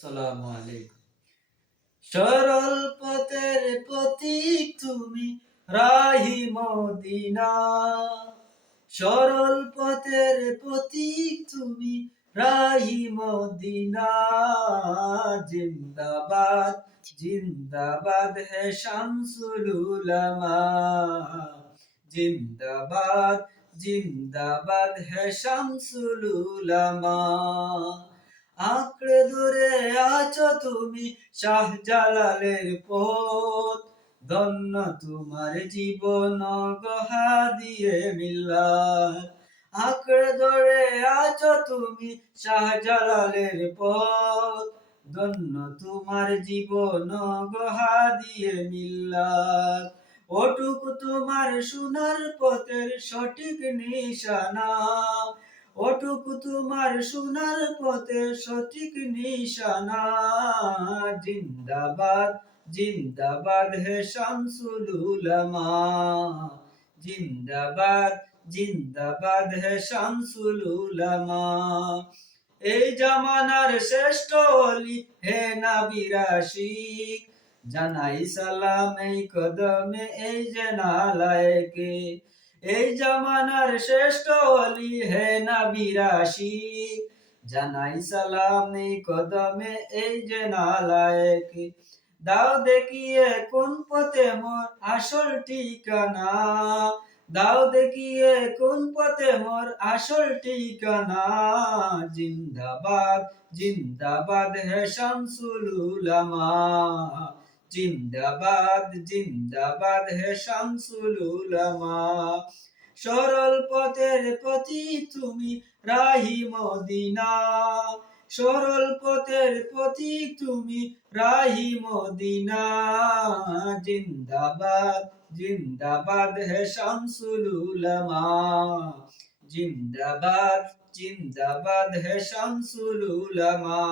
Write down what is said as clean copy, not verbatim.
আসসালামু আলাইকুম। সরল পথের প্রতীক তুমি, রাহি মদিনা। সরল পথের প্রতীক তুমি, রাহি মদিনা। জিন্দাবাদ জিন্দাবাদ হে শামসুল উলামা। জিন্দাবাদ জিন্দাবাদ হে শামসুল উলামা। আঁকড়ে ধরে আছো তুমি শাহজালালের পথ, ধন্য তোমার জীবন গহা দিয়ে মিল্লাত। আঁকড়ে ধরে আছো তুমি শাহজালালের পথ, ধন্য তোমার জীবন গহা দিয়ে মিল্লাত। ওটুকু তোমার সোনার পথের সঠিক নিশানা, ওটুকু তোমার সোনার পথের সঠিক নিশানা। জিন্দাবাদ জিন্দাবাদ হে শামসুল উলামা। জিন্দাবাদ জিন্দাবাদ হে শামসুল উলামা। এই জামানার শ্রেষ্ঠ ওলি হে নবীর আশিক, জানাই সালাম এই কদমে এই যে নালায়েকে। এই জামানার শ্রেষ্ঠ ওলি হে নবীর আশিক, জানাই সালাম এই কদমে এই যে নালায়েকে। দাও দেখিয়ে কোন পথে মোর আসল ঠিকানা, দাও দেখিয়ে কোন পথে মোর আসল ঠিকানা। জিন্দাবাদ জিন্দাবাদ হে শামসুল উলামা। জিন্দাবাদ জিন্দাবাদ হে শামসুল উলামা। সরল পথের প্রতীক তুমি, রাহি মদিনা। সরল পথের প্রতীক তুমি, রাহি মদিনা। জিন্দাবাদ জিন্দাবাদ হে শামসুল উলামা। জিন্দাবাদ জিন্দাবাদ হে শামসুল উলামা।